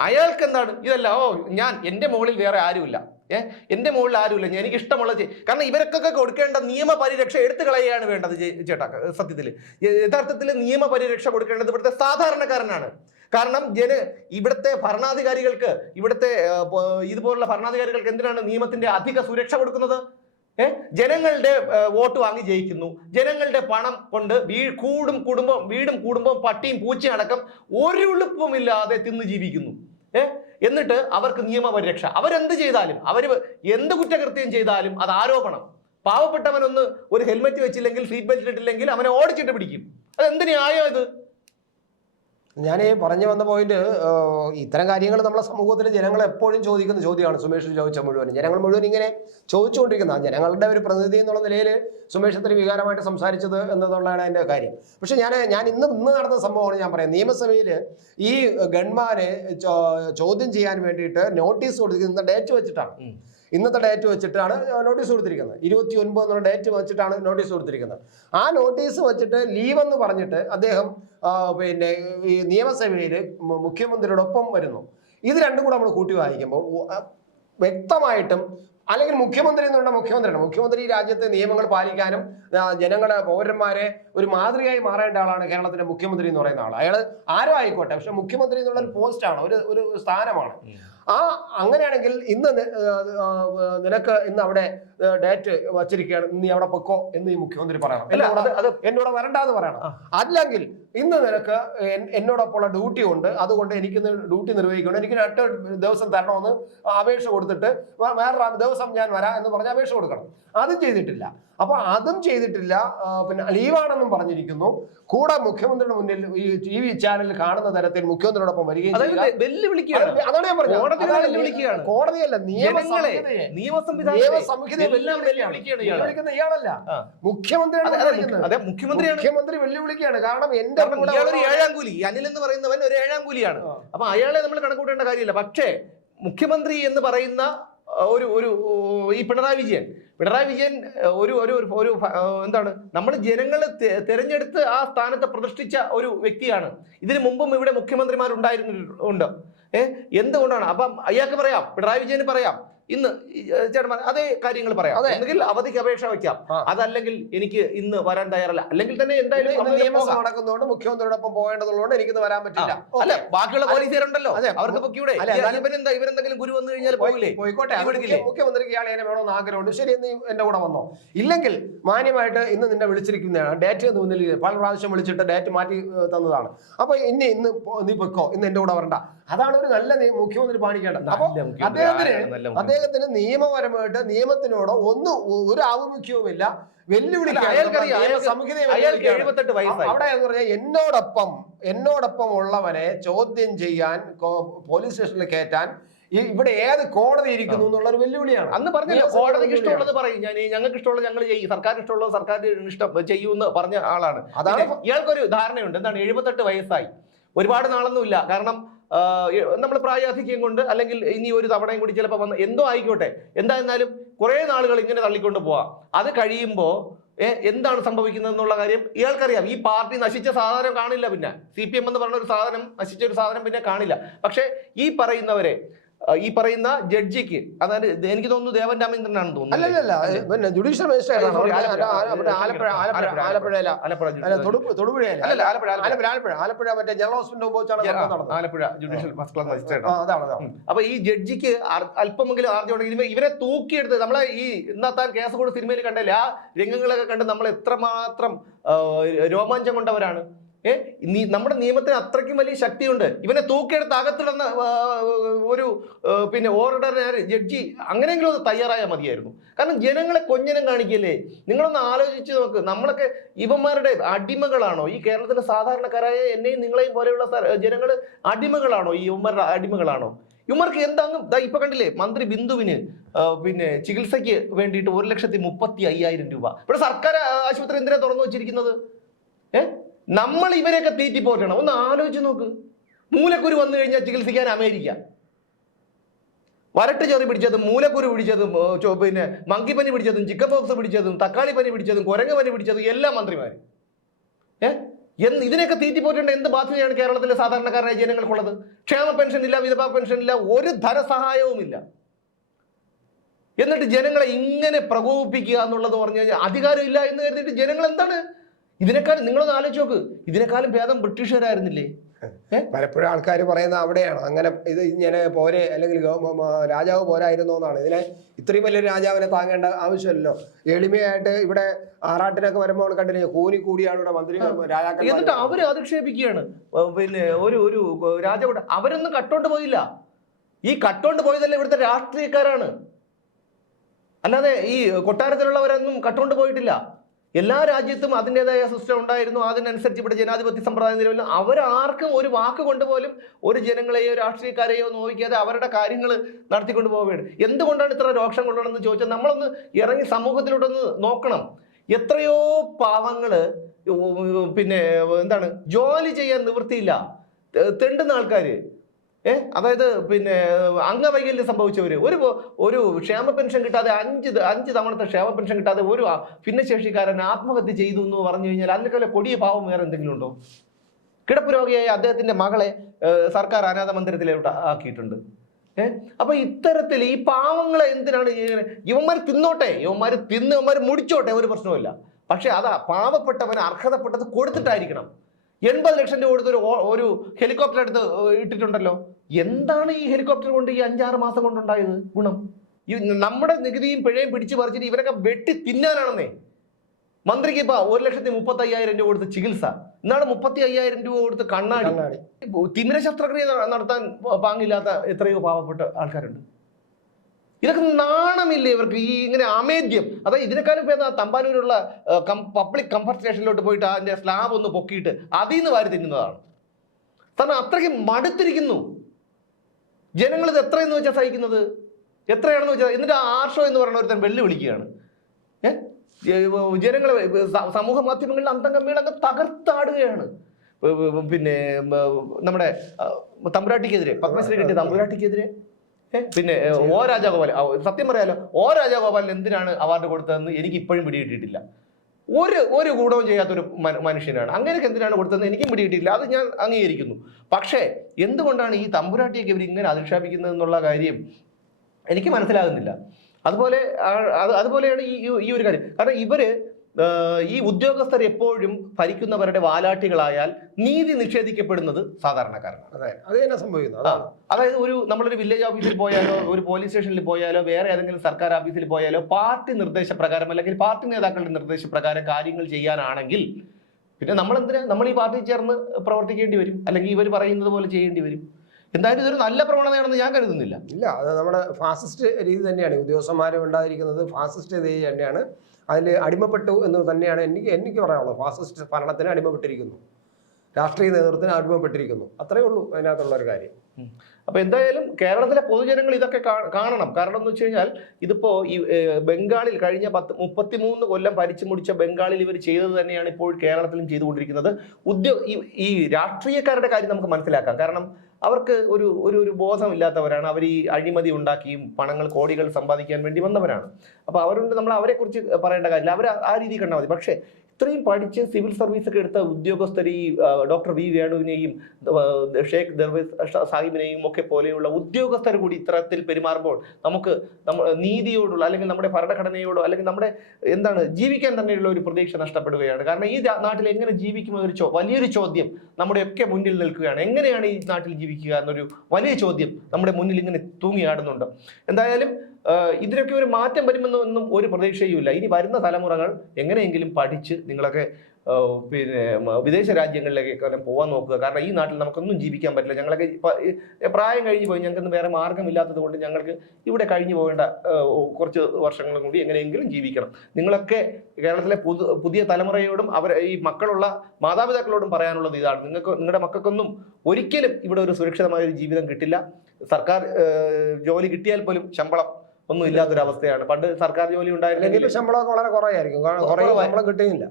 Speaker 1: അയാൾക്ക് എന്താണ് ഇതല്ല ഓ ഞാൻ എന്റെ മുകളിൽ വേറെ ആരുമില്ല. ഏഹ് എന്റെ മുകളിൽ ആരുമില്ല. എനിക്ക് ഇഷ്ടമുള്ള കാരണം ഇവർക്കൊക്കെ കൊടുക്കേണ്ട നിയമപരിരക്ഷ എടുത്തു കളയുകയാണ് വേണ്ടത് ചേട്ടാ സത്യത്തിൽ. യഥാർത്ഥത്തിൽ നിയമപരിരക്ഷ കൊടുക്കേണ്ടത് ഇവിടുത്തെ സാധാരണക്കാരനാണ്. കാരണം ജന ഇവിടുത്തെ ഭരണാധികാരികൾക്ക് ഇവിടുത്തെ ഇതുപോലുള്ള ഭരണാധികാരികൾക്ക് എന്തിനാണ് നിയമത്തിന്റെ അധിക സുരക്ഷ കൊടുക്കുന്നത്? ജനങ്ങളുടെ വോട്ട് വാങ്ങി ജയിക്കുന്നു. ജനങ്ങളുടെ പണം കൊണ്ട് വീ കൂടും കുടുംബം വീടും കുടുംബവും പട്ടിയും പൂച്ചയും അടക്കം ഒരു എളുപ്പമില്ലാതെ തിന്ന് ജീവിക്കുന്നു. ഏ? എന്നിട്ട് അവർക്ക് നിയമപരിരക്ഷ. അവരെന്ത് ചെയ്താലും അവർ എന്ത് കുറ്റകൃത്യം ചെയ്താലും അത് ആരോപണം. പാവപ്പെട്ടവനൊന്ന് ഒരു ഹെൽമെറ്റ് വെച്ചില്ലെങ്കിൽ സീറ്റ് ബെൽറ്റ് ഇട്ടില്ലെങ്കിൽ അവനെ ഓടിച്ചിട്ട് പിടിക്കും. അത് എന്ത് ന്യായം ഇത്?
Speaker 2: ഞാൻ ഈ പറഞ്ഞു വന്ന പോയിന്റ് ഇത്തരം കാര്യങ്ങൾ നമ്മളെ സമൂഹത്തിൽ ജനങ്ങൾ എപ്പോഴും ചോദിക്കുന്ന ചോദ്യമാണ് സുമേഷ് ചോദിച്ച മുഴുവൻ ജനങ്ങൾ മുഴുവൻ ഇങ്ങനെ ചോദിച്ചുകൊണ്ടിരിക്കുന്ന ജനങ്ങളുടെ ഒരു പ്രതിനിധി എന്നുള്ള നിലയിൽ സുമേഷ് ഇത്ര വികാരമായിട്ട് സംസാരിച്ചത് എന്നതുള്ളതാണ് എന്റെ കാര്യം. പക്ഷെ ഞാൻ ഞാൻ ഇന്ന് ഇന്ന് നടന്ന സംഭവമാണ് ഞാൻ പറയാം. നിയമസഭയിൽ ഈ ഗൺമാരെ ചോദ്യം ചെയ്യാൻ വേണ്ടിയിട്ട് നോട്ടീസ് കൊടുത്തിരിക്കുന്ന ഡേറ്റ് വെച്ചിട്ടാണ്. ഇന്നത്തെ ഡേറ്റ് വെച്ചിട്ടാണ് നോട്ടീസ് കൊടുത്തിരിക്കുന്നത്. ഇരുപത്തി ഒൻപത് എന്നുള്ള ഡേറ്റ് വെച്ചിട്ടാണ് നോട്ടീസ് കൊടുത്തിരിക്കുന്നത്. ആ നോട്ടീസ് വെച്ചിട്ട് ലീവ് എന്ന് പറഞ്ഞിട്ട് അദ്ദേഹം പിന്നെ ഈ നിയമസഭയിൽ മുഖ്യമന്ത്രിയോടൊപ്പം വരുന്നു. ഇത് രണ്ടും കൂടെ നമ്മൾ കൂട്ടി വായിക്കുമ്പോൾ വ്യക്തമായിട്ടും അല്ലെങ്കിൽ മുഖ്യമന്ത്രി എന്ന് പറഞ്ഞാൽ മുഖ്യമന്ത്രിയാണ്. മുഖ്യമന്ത്രി രാജ്യത്തെ നിയമങ്ങൾ പാലിക്കാനും ജനങ്ങളെ പൗരന്മാരെ ഒരു മാതൃകയായി മാറേണ്ട ആളാണ് കേരളത്തിന്റെ മുഖ്യമന്ത്രി എന്ന് പറയുന്ന ആൾ അയാൾ ആരും ആയിക്കോട്ടെ. പക്ഷെ മുഖ്യമന്ത്രി എന്നുള്ള ഒരു പോസ്റ്റാണ് ഒരു ഒരു സ്ഥാനമാണ്. ആ അങ്ങനെയാണെങ്കിൽ ഇന്ന് നിനക്ക് ഇന്ന് അവിടെ ഡേറ്റ് വച്ചിരിക്കുകയാണ്. നീ അവിടെ പൊക്കോ എന്ന് ഈ മുഖ്യമന്ത്രി പറയണം.
Speaker 1: അല്ല?
Speaker 2: എന്നോട് എന്നോട് വരണ്ടെന്ന് പറയണം. അല്ലെങ്കിൽ ഇന്ന് നിനക്ക് എന്നോടൊപ്പമുള്ള ഡ്യൂട്ടി ഉണ്ട്. അതുകൊണ്ട് എനിക്ക് ഡ്യൂട്ടി നിർവഹിക്കണം. എനിക്ക് അടുത്ത ദിവസം തരണമെന്ന് അപേക്ഷ കൊടുത്തിട്ട് വേറൊരു ദിവസം ഞാൻ വരാം എന്ന് പറഞ്ഞ് അപേക്ഷ കൊടുക്കണം. അതും ചെയ്തിട്ടില്ല. അപ്പൊ അതും ചെയ്തിട്ടില്ല. പിന്നെ ലീവാണെന്നും പറഞ്ഞിരിക്കുന്നു. കൂടെ മുഖ്യമന്ത്രിയുടെ മുന്നിൽ ഈ ടി വി ചാനലിൽ കാണുന്ന തരത്തിൽ മുഖ്യമന്ത്രിയോടൊപ്പം വരികയും
Speaker 1: വെല്ലുവിളിക്കുകയാണ്
Speaker 2: അതാണ് ഞാൻ പറഞ്ഞത്.
Speaker 1: കോടതികളെ വെല്ലുവിളിക്കുകയാണ്.
Speaker 2: കോടതിയല്ല നിയമങ്ങളെ. ഇയാളല്ല. മുഖ്യമന്ത്രിയാണ്
Speaker 1: അതെ, മുഖ്യമന്ത്രിയാണ്.
Speaker 2: മുഖ്യമന്ത്രി വെല്ലുവിളിക്കുകയാണ്. കാരണം എന്റെ ഒരു
Speaker 1: ഏഴാം കൂലി അനിൽ എന്ന് പറയുന്നവൻ ഒരു ഏഴാം കൂലിയാണ് അപ്പൊ അയാളെ നമ്മൾ കണക്കൂട്ടേണ്ട കാര്യമില്ല. പക്ഷേ മുഖ്യമന്ത്രി എന്ന് പറയുന്ന ഒരു ഒരു ഈ പിണറായി വിജയൻ. പിണറായി വിജയൻ ഒരു ഒരു ഒരു- എന്താണ് നമ്മൾ ജനങ്ങൾ തെരഞ്ഞെടുത്ത് ആ സ്ഥാനത്ത് പ്രതിഷ്ഠിച്ച ഒരു വ്യക്തിയാണ്. ഇതിനു മുമ്പും ഇവിടെ മുഖ്യമന്ത്രിമാർ ഉണ്ട് ഏഹ് എന്തുകൊണ്ടാണ്? അപ്പം അയാൾക്ക് പറയാം പിണറായി വിജയന് പറയാം ഇന്ന് ചേട്ടന്മാർ അതേ കാര്യങ്ങൾ പറയാം. അല്ലെങ്കിൽ അവധിക്ക് അപേക്ഷ
Speaker 2: വെക്കാം.
Speaker 1: അതല്ലെങ്കിൽ എനിക്ക് ഇന്ന് വരാൻ തയ്യാറല്ല. അല്ലെങ്കിൽ തന്നെ എന്തായാലും
Speaker 2: നിയമസഭ. നടക്കുന്നതുകൊണ്ട് മുഖ്യമന്ത്രിയോടൊപ്പം പോകേണ്ടതുള്ളതുകൊണ്ട് എനിക്കിന്ന് വരാൻ പറ്റില്ല.
Speaker 1: അല്ല ബാക്കിയുള്ള പോലീസുകാരുണ്ടല്ലോ. അവർക്ക് പൊക്കിയൂടെ ഇവരെന്താ ഇവരെന്തെങ്കിലും ഗുരു വന്നു കഴിഞ്ഞാൽ പോയില്ലേ?
Speaker 2: പോയിക്കോട്ടെ. മുഖ്യമന്ത്രിക്ക് ഇയാളെ എന്നെ വേണമെന്ന് ആഗ്രഹമുണ്ട്. ശരി നീ എന്റെ കൂടെ വന്നോ. ഇല്ലെങ്കിൽ മാന്യമായിട്ട് ഇന്ന് നിന്നെ വിളിച്ചിരിക്കുന്നതാണ്. ഡേറ്റ് എന്ന് മുന്നിൽ പല പ്രാവശ്യം വിളിച്ചിട്ട് ഡേറ്റ് മാറ്റി തന്നതാണ്. അപ്പൊ ഇനി ഇന്ന് നീ പൊയ്ക്കോ. ഇന്ന് എന്റെ കൂടെ വരണ്ട. അതാണ് ഒരു നല്ല മുഖ്യമന്ത്രി പാണിക്കേണ്ടത് അപ്പൊ അദ്ദേഹത്തിന്
Speaker 1: മുഖ്യമന്ത്രി?
Speaker 2: അദ്ദേഹത്തിന് നിയമപരമായിട്ട് നിയമത്തിനോട് ഒന്നും ഒരു
Speaker 1: ആഭിമുഖ്യവുമില്ല. വെല്ലുവിളി
Speaker 2: അവിടെ എന്ന് പറഞ്ഞാൽ എന്നോടൊപ്പം എന്നോടൊപ്പം ഉള്ളവനെ ചോദ്യം ചെയ്യാൻ പോലീസ് സ്റ്റേഷനിൽ കയറ്റാൻ ഇവിടെ ഏത് കോടതി ഇരിക്കുന്നു എന്നുള്ള ഒരു വെല്ലുവിളിയാണ്.
Speaker 1: അന്ന് പറഞ്ഞില്ല കോടതിക്ക് ഇഷ്ടമുള്ളത് പറയും. ഞാൻ ഞങ്ങൾക്ക് ഇഷ്ടമുള്ളത് ഞങ്ങൾ ചെയ്യും. സർക്കാരിന് ഇഷ്ടമുള്ളത് സർക്കാർ ഇഷ്ടം ചെയ്യുമെന്ന് പറഞ്ഞ ആളാണ്.
Speaker 2: അതാണ്
Speaker 1: ഇയാൾക്കൊരു ധാരണയുണ്ട്. എന്താണ്? എഴുപത്തെട്ട് വയസ്സായി. ഒരുപാട് നാളൊന്നുമില്ല. കാരണം നമ്മൾ പ്രായാധിക്യം കൊണ്ട് അല്ലെങ്കിൽ ഇനി ഒരു തവണയും കൂടി ചിലപ്പോൾ വന്ന് എന്തോ ആയിക്കോട്ടെ. എന്തായിരുന്നാലും കുറേ നാളുകൾ ഇങ്ങനെ തള്ളിക്കൊണ്ട് പോവാം. അത് കഴിയുമ്പോൾ എന്താണ് സംഭവിക്കുന്നത് എന്നുള്ള കാര്യം ഇയാൾക്കറിയാം. ഈ പാർട്ടി നശിച്ച സാധനം കാണില്ല പിന്നെ. സി പി എം എന്ന് പറഞ്ഞ ഒരു സാധനം നശിച്ച ഒരു സാധനം പിന്നെ കാണില്ല. പക്ഷേ ഈ പറയുന്നവരെ ഈ പറയുന്ന ജഡ്ജിക്ക് അതായത് എനിക്ക് തോന്നുന്നു ദേവൻ രാമേന്ദ്രനാണെന്ന് തോന്നുന്നു
Speaker 2: അല്ലല്ല
Speaker 1: അല്ലേ?
Speaker 2: പിന്നെ judicial
Speaker 1: Alappuzha. First class magistrate അപ്പൊ ഈ ജഡ്ജിക്ക് അല്പമെങ്കിലും ആർജമുണ്ടെങ്കിൽ ഉണ്ടെങ്കിൽ ഇവരെ തൂക്കിയെടുത്ത് നമ്മളെ ഈ ഇന്നത്താൻ കേസർഗോഡ് സിനിമയിൽ കണ്ടല്ലേ ആ രംഗങ്ങളൊക്കെ കണ്ട് നമ്മൾ എത്രമാത്രം രോമാഞ്ചം കൊണ്ടവരാണ് ഏ നമ്മുടെ നിയമത്തിന് അത്രയ്ക്കും വലിയ ശക്തിയുണ്ട്. ഇവനെ തൂക്കിയെടുത്ത് അകത്തിടുന്ന ഒരു പിന്നെ ഓർഡർ ജഡ്ജി. അങ്ങനെയെങ്കിലും ഒന്ന് തയ്യാറായാൽ മതിയായിരുന്നു. കാരണം ജനങ്ങളെ കൊഞ്ഞനം കാണിക്കല്ലേ? നിങ്ങളൊന്ന് ആലോചിച്ച് നോക്ക്. നമ്മളൊക്കെ ഇവന്മാരുടെ അടിമകളാണോ? ഈ കേരളത്തിലെ സാധാരണക്കാരായ എന്നെയും നിങ്ങളെയും പോലെയുള്ള ജനങ്ങൾ അടിമകളാണോ? ഈ ഇവന്മാരുടെ അടിമകളാണോ? ഇവന്മാർക്ക് എന്താങ്ങ് ഇപ്പൊ കണ്ടില്ലേ മന്ത്രി ബിന്ദുവിന് പിന്നെ ചികിത്സയ്ക്ക് വേണ്ടിയിട്ട് ഒരു ലക്ഷത്തി മുപ്പത്തി അയ്യായിരം രൂപ. ഇവിടെ സർക്കാർ ആശുപത്രി എന്തിനാ തുറന്നു വെച്ചിരിക്കുന്നത്? ഏ? നമ്മൾ ഇവരെയൊക്കെ തീറ്റി പോറ്റണം ഒന്ന് ആലോചിച്ച് നോക്ക്. മൂലക്കുരു വന്നു കഴിഞ്ഞാൽ ചികിത്സിക്കാൻ അമേരിക്ക. വരട്ട് ചെറി പിടിച്ചതും മൂലക്കുരു പിടിച്ചതും പിന്നെ മങ്കിപ്പനി പിടിച്ചതും ചിക്കൻ ബോക്സ് പിടിച്ചതും തക്കാളി പനി പിടിച്ചതും കുരങ്ങ പനി പിടിച്ചതും എല്ലാ മന്ത്രിമാരും. ഏ? എന്ന് ഇതിനൊക്കെ തീറ്റിപ്പോറ്റേണ്ട എന്ത് ബാധ്യതയാണ് കേരളത്തിലെ സാധാരണക്കാരായ ജനങ്ങൾക്കുള്ളത്? ക്ഷേമ പെൻഷൻ ഇല്ല വിധവാ പെൻഷൻ ഇല്ല ഒരു ധനസഹായവുമില്ല. എന്നിട്ട് ജനങ്ങളെ ഇങ്ങനെ പ്രകോപിപ്പിക്കുക എന്നുള്ളത് പറഞ്ഞു കഴിഞ്ഞാൽ അധികാരമില്ല എന്ന് കരുതിയിട്ട് ജനങ്ങൾ എന്താണ് ഇതിനേക്കാളും നിങ്ങളൊന്ന് ആലോചിച്ച് നോക്ക്. ഇതിനേക്കാളും ഭേദം ബ്രിട്ടീഷുകാരായിരുന്നില്ലേ?
Speaker 2: പലപ്പോഴും ആൾക്കാർ പറയുന്ന അവിടെയാണ്. അങ്ങനെ ഇത് ഇങ്ങനെ പോരെ അല്ലെങ്കിൽ രാജാവ് പോരായിരുന്നു എന്നാണ്. ഇതിനെ ഇത്രയും വലിയൊരു രാജാവിനെ താങ്ങേണ്ട ആവശ്യമല്ലോ എളിമയായിട്ട് ഇവിടെ ആറാട്ടിനൊക്കെ വരുമ്പോൾ കണ്ടില്ലേ കൂനി കൂടിയാണ് ഇവിടെ മന്ത്രി
Speaker 1: എന്നിട്ട് അവരെ അധിക്ഷേപിക്കുകയാണ്. പിന്നെ ഒരു ഒരു രാജാവ് അവരൊന്നും കട്ടോണ്ട് പോയില്ല. ഈ കട്ടോണ്ട് പോയതല്ല ഇവിടുത്തെ രാഷ്ട്രീയക്കാരാണ്. അല്ലാതെ ഈ കൊട്ടാരത്തിലുള്ളവരൊന്നും കട്ടോണ്ട് പോയിട്ടില്ല. എല്ലാ രാജ്യത്തും അതിന്റെതായ സിസ്റ്റം ഉണ്ടായിരുന്നു. അതിനനുസരിച്ച് ഇവിടെ ജനാധിപത്യ സമ്പ്രദായം നിലവിൽ അവരാർക്കും ഒരു വാക്ക് കൊണ്ടുപോലും ഒരു ജനങ്ങളെയോ രാഷ്ട്രീയക്കാരെയോ നോവിക്കാതെ അവരുടെ കാര്യങ്ങൾ നടത്തിക്കൊണ്ട് പോവുകയാണ്. എന്തുകൊണ്ടാണ് ഇത്ര രോക്ഷം കൊണ്ടുവരണമെന്ന് ചോദിച്ചാൽ നമ്മളൊന്ന് ഇറങ്ങി സമൂഹത്തിലോട്ടൊന്ന് നോക്കണം. എത്രയോ പാവങ്ങൾ പിന്നെ എന്താണ് ജോലി ചെയ്യാൻ നിവൃത്തിയില്ല. തെണ്ടുന്ന ആൾക്കാര്. ഏ? അതായത് പിന്നെ അംഗവൈകല്യം സംഭവിച്ചവര്. ഒരു ഒരു ക്ഷേമ പെൻഷൻ കിട്ടാതെ അഞ്ച് അഞ്ച് തവണത്തെ ക്ഷേമ പെൻഷൻ കിട്ടാതെ ഒരു ഭിന്നശേഷിക്കാരൻ ആത്മഹത്യ ചെയ്തു എന്ന് പറഞ്ഞു കഴിഞ്ഞാൽ അതിനൊക്കെ കൊടിയ പാവം വേറെ എന്തെങ്കിലും ഉണ്ടോ? കിടപ്പ് രോഗിയായ അദ്ദേഹത്തിന്റെ മകളെ സർക്കാർ അനാഥ മന്ദിരത്തിലോട്ട് ആക്കിയിട്ടുണ്ട്. ഏഹ് അപ്പൊ ഇത്തരത്തിൽ ഈ പാവങ്ങളെ എന്തിനാണ് ഇവന്മാർ തിന്നോട്ടെ? ഇവന്മാർ തിന്ന് ഇവന്മാർ മുടിച്ചോട്ടെ? ഒരു പ്രശ്നവുമില്ല. പക്ഷെ അതാ പാവപ്പെട്ടവന് അർഹതപ്പെട്ടത് കൊടുത്തിട്ടായിരിക്കണം. എൺപത് ലക്ഷം രൂപ കൊടുത്ത് ഒരു ഹെലികോപ്റ്റർ എടുത്ത് ഇട്ടിട്ടുണ്ടല്ലോ. എന്താണ് ഈ ഹെലികോപ്റ്റർ കൊണ്ട് ഈ അഞ്ചാറ് മാസം കൊണ്ടുണ്ടായത് ഗുണം? ഈ നമ്മുടെ നികുതിയും പിഴയും പിടിച്ചു പറിച്ചിട്ട് ഇവരൊക്കെ വെട്ടി തിന്നാനാണെന്നേ. മന്ത്രിക്ക് ഇപ്പൊ ഒരു ലക്ഷത്തി മുപ്പത്തി അയ്യായിരം രൂപ കൊടുത്ത് ചികിത്സ. ഇന്നാണ് മുപ്പത്തി അയ്യായിരം രൂപ കൊടുത്ത് കണ്ണാടി. തിമിര ശസ്ത്രക്രിയ നടത്താൻ പാങ്ങില്ലാത്ത എത്രയോ പാവപ്പെട്ട ആൾക്കാരുണ്ട്. ഇതൊക്കെ നാണമില്ലേ ഇവർക്ക്? ഈ ഇങ്ങനെ അമേദ്യം അതായത് ഇതിനേക്കാളും ആ തമ്പാനൂരുള്ള പബ്ലിക് കംഫർട്ട് സ്റ്റേഷനിലോട്ട് പോയിട്ട് അതിന്റെ സ്ലാബ് ഒന്ന് പൊക്കിയിട്ട് അതിൽ നിന്ന് വാരി തിന്നുന്നതാണ്. കാരണം അത്രയ്ക്ക് മടുത്തിരിക്കുന്നു. ജനങ്ങൾ ഇത് എത്രയെന്ന് വെച്ചാൽ സഹിക്കുന്നത്? എത്രയാണെന്ന് വെച്ചാൽ എന്നിട്ട് ആർഷോ എന്ന് പറയുന്ന ഒരുത്തൻ വെല്ലുവിളിക്കുകയാണ്. ഏഹ് ജനങ്ങളെ സമൂഹ മാധ്യമങ്ങളിൽ അന്തംഗമ്മികൾ അങ്ങ് തകർത്താടുകയാണ്. പിന്നെ നമ്മുടെ തമ്പുരാട്ടിക്കെതിരെ പത്മശ്രീ കിട്ടിയ തമ്പുരാട്ടിക്കെതിരെ. പിന്നെ ഓ രാജഗോപാൽ സത്യം പറയാലോ ഓ രാജഗോപാലിന് എന്തിനാണ് അവാർഡ് കൊടുത്തതെന്ന് എനിക്ക് ഇപ്പോഴും പിടികിട്ടിയിട്ടില്ല. ഒരു ഒരു ഗുണവും ചെയ്യാത്തൊരു മന- മനുഷ്യനാണ്. അങ്ങനെയൊക്കെ എന്തിനാണ് കൊടുത്തതെന്ന് എനിക്കും പിടികിട്ടിയില്ല അത് ഞാൻ അംഗീകരിക്കുന്നു. പക്ഷേ എന്തുകൊണ്ടാണ് ഈ തമ്പുരാട്ടിയൊക്കെ ഇവർ ഇങ്ങനെ അധിക്ഷേപിക്കുന്നത് എന്നുള്ള കാര്യം എനിക്ക് മനസ്സിലാകുന്നില്ല. അതുപോലെ അത് അതുപോലെയാണ് ഈ ഈ- ഒരു കാര്യം. കാരണം ഇവർ ഈ ഉദ്യോഗസ്ഥർ എപ്പോഴും ഭരിക്കുന്നവരുടെ വാലാട്ടികളായാൽ നീതി നിഷേധിക്കപ്പെടുന്നത് സാധാരണക്കാരനാണ്
Speaker 2: അതെ അത് തന്നെ സംഭവിക്കുന്നത്
Speaker 1: അതായത് ഒരു നമ്മളൊരു വില്ലേജ് ഓഫീസിൽ പോയാലോ ഒരു പോലീസ് സ്റ്റേഷനിൽ പോയാലോ വേറെ ഏതെങ്കിലും സർക്കാർ ഓഫീസിൽ പോയാലോ പാർട്ടി നിർദ്ദേശപ്രകാരം അല്ലെങ്കിൽ പാർട്ടി നേതാക്കളുടെ നിർദ്ദേശപ്രകാരം കാര്യങ്ങൾ ചെയ്യാനാണെങ്കിൽ പിന്നെ നമ്മൾ എന്തിനാ നമ്മൾ ഈ പാർട്ടി ചേർന്ന് പ്രവർത്തിക്കേണ്ടി വരും? അല്ലെങ്കിൽ ഇവർ പറയുന്നത് പോലെ ചെയ്യേണ്ടി വരും? എന്തായാലും ഇതൊരു നല്ല പ്രവണതയാണെന്ന് ഞാൻ കരുതുന്നില്ല.
Speaker 2: ഇല്ല അത് നമ്മുടെ ഫാസിസ്റ്റ് രീതി തന്നെയാണ്. ഉദ്യോഗസ്ഥന്മാരും ഉണ്ടായിരിക്കുന്നത് ഫാസിസ്റ്റ് രീതി തന്നെയാണ്. അതിൽ അടിമപ്പെട്ടു എന്ന് തന്നെയാണ് എനിക്ക് എനിക്ക് പറയാനുള്ളത്. ഫാസിസ്റ്റ് ഭരണത്തിന് അടിമപ്പെട്ടിരിക്കുന്നു. രാഷ്ട്രീയ നേതൃത്വത്തിന് അടിമപ്പെട്ടിരിക്കുന്നു. അത്രയേ ഉള്ളൂ അതിനകത്തുള്ള ഒരു കാര്യം.
Speaker 1: അപ്പൊ എന്തായാലും കേരളത്തിലെ പൊതുജനങ്ങൾ ഇതൊക്കെ കാണണം. കാരണം എന്ന് വെച്ച് കഴിഞ്ഞാൽ ഇതിപ്പോ ഈ ബംഗാളിൽ കഴിഞ്ഞ പത്ത് മുപ്പത്തിമൂന്ന് കൊല്ലം പരിച്ചു മുടിച്ച ബംഗാളിൽ ഇവർ ചെയ്തത് തന്നെയാണ് ഇപ്പോൾ കേരളത്തിലും ചെയ്തുകൊണ്ടിരിക്കുന്നത്. ഉദ്യോഗ ഈ- ഈ രാഷ്ട്രീയക്കാരുടെ കാര്യം നമുക്ക് മനസ്സിലാക്കാം. കാരണം അവർക്ക് ഒരു ഒരു ഒരു ബോധമില്ലാത്തവരാണ്. അവർ ഈ അഴിമതി ഉണ്ടാക്കിയും പണങ്ങൾ കോടികൾ സമ്പാദിക്കാൻ വേണ്ടി വന്നവരാണ്. അപ്പോൾ അവരുണ്ട് നമ്മൾ അവരെക്കുറിച്ച് പറയേണ്ട കാര്യമില്ല. അവർ ആ രീതി കണ്ടാൽ മതി. പക്ഷേ ഇത്രയും പഠിച്ച് സിവിൽ സർവീസ് ഒക്കെ എടുത്ത ഉദ്യോഗസ്ഥർ ഈ ഡോക്ടർ വി വേണുവിനെയും ഷേഖ് ദർവേസ് സാഹിബിനെയും ഒക്കെ പോലെയുള്ള ഉദ്യോഗസ്ഥർ കൂടി ഇത്തരത്തിൽ പെരുമാറുമ്പോൾ നമുക്ക് നീതിയോടുള്ള അല്ലെങ്കിൽ നമ്മുടെ ഭരണഘടനയോടോ അല്ലെങ്കിൽ നമ്മുടെ എന്താണ് ജീവിക്കാൻ തന്നെയുള്ള ഒരു പ്രതീക്ഷ നഷ്ടപ്പെടുകയാണ്. കാരണം ഈ നാട്ടിൽ എങ്ങനെ ജീവിക്കുമെന്നൊരു ചോ വലിയൊരു ചോദ്യം നമ്മുടെയൊക്കെ മുന്നിൽ നിൽക്കുകയാണ്. എങ്ങനെയാണ് ഈ നാട്ടിൽ ജീവിക്കുക എന്നൊരു വലിയ ചോദ്യം നമ്മുടെ മുന്നിൽ ഇങ്ങനെ തൂങ്ങിയാടുന്നുണ്ട്. എന്തായാലും ഇതിനൊക്കെ ഒരു മാറ്റം വരുമെന്നൊന്നും ഒരു പ്രതീക്ഷയുമില്ല. ഇനി വരുന്ന തലമുറകൾ എങ്ങനെയെങ്കിലും പഠിച്ച് നിങ്ങളൊക്കെ പിന്നെ വിദേശ രാജ്യങ്ങളിലേക്കൊക്കെ പോകാൻ നോക്കുക. കാരണം ഈ നാട്ടിൽ നമുക്കൊന്നും ജീവിക്കാൻ പറ്റില്ല. ഞങ്ങളൊക്കെ പ്രായം കഴിഞ്ഞു പോയി. ഞങ്ങൾക്ക് വേറെ മാർഗമില്ലാത്തത് കൊണ്ട് ഞങ്ങൾക്ക് ഇവിടെ കഴിഞ്ഞു പോകേണ്ട കുറച്ച് വർഷങ്ങളും കൂടി എങ്ങനെയെങ്കിലും ജീവിക്കണം. നിങ്ങളൊക്കെ കേരളത്തിലെ പുതു പുതിയ തലമുറയോടും അവർ ഈ മക്കളുള്ള മാതാപിതാക്കളോടും പറയാനുള്ളത് ഇതാണ്. നിങ്ങൾക്ക് നിങ്ങളുടെ മക്കൾക്കൊന്നും ഒരിക്കലും ഇവിടെ ഒരു സുരക്ഷിതമായ ഒരു ജീവിതം കിട്ടില്ല. സർക്കാർ ജോലി കിട്ടിയാൽ പോലും ശമ്പളം ഒന്നും ഇല്ലാത്തൊരവസ്ഥയാണ്. പണ്ട് സർക്കാർ ജോലി ഉണ്ടായിരുന്നെങ്കിൽ
Speaker 2: ശമ്പളമൊക്കെ വളരെ കുറവായിരിക്കും. ശമ്പളം കിട്ടുകയില്ല.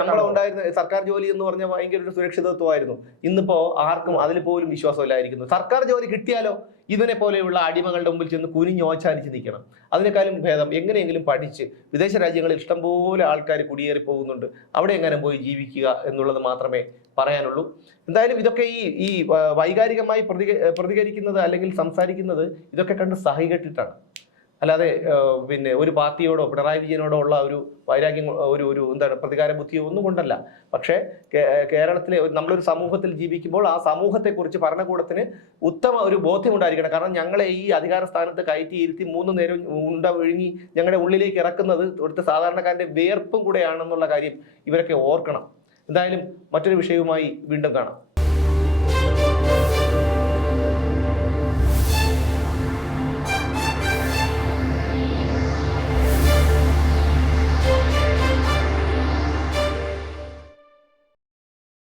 Speaker 1: ശമ്പളം ഉണ്ടായിരുന്ന സർക്കാർ ജോലി എന്ന് പറഞ്ഞാൽ ഭയങ്കര ഒരു സുരക്ഷിതത്വമായിരുന്നു. ഇന്നിപ്പോ ആർക്കും അതിൽ പോലും വിശ്വാസമില്ലായിരിക്കുന്നു. സർക്കാർ ജോലി കിട്ടിയാലോ? ഇതിനെ പോലെയുള്ള അടിമകളുടെ മുമ്പിൽ ചെന്ന് കുനിഞ്ഞോച്ചാനിച്ച് നിൽക്കണം. അതിനേക്കാളും ഭേദം എങ്ങനെയെങ്കിലും പഠിച്ച് വിദേശ രാജ്യങ്ങളിൽ ഇഷ്ടംപോലെ ആൾക്കാർ കുടിയേറി പോകുന്നുണ്ട്. അവിടെ എങ്ങനെ പോയി ജീവിക്കുക എന്നുള്ളത് മാത്രമേ പറയാനുള്ളൂ. എന്തായാലും ഇതൊക്കെ ഈ ഈ വൈകാരികമായി പ്രതിക പ്രതികരിക്കുന്നത് അല്ലെങ്കിൽ സംസാരിക്കുന്നത് ഇതൊക്കെ കണ്ട് സഹികെട്ടിട്ടാണ്. അല്ലാതെ പിന്നെ ഒരു പാർട്ടിയോടോ പിണറായി വിജയനോടോ ഉള്ള ഒരു വൈരാഗ്യം ഒരു ഒരു എന്താണ് പ്രതികാര ബുദ്ധിയോ ഒന്നും കൊണ്ടല്ല. പക്ഷേ കേരളത്തിലെ നമ്മളൊരു സമൂഹത്തിൽ ജീവിക്കുമ്പോൾ ആ സമൂഹത്തെക്കുറിച്ച് ഭരണകൂടത്തിന് ഉത്തമ ഒരു ബോധ്യം ഉണ്ടായിരിക്കണം കാരണം ഞങ്ങളെ ഈ അധികാര സ്ഥാനത്ത് കയറ്റി ഇരുത്തി മൂന്ന് നേരം ഉണ്ട ഒഴുങ്ങി ഞങ്ങളുടെ ഉള്ളിലേക്ക് ഇറക്കുന്നത് ഇവിടുത്തെ സാധാരണക്കാരന്റെ വിയർപ്പും കൂടെയാണെന്നുള്ള കാര്യം ഇവരൊക്കെ ഓർക്കണം. എന്തായാലും മറ്റൊരു വിഷയവുമായി വീണ്ടും കാണാം.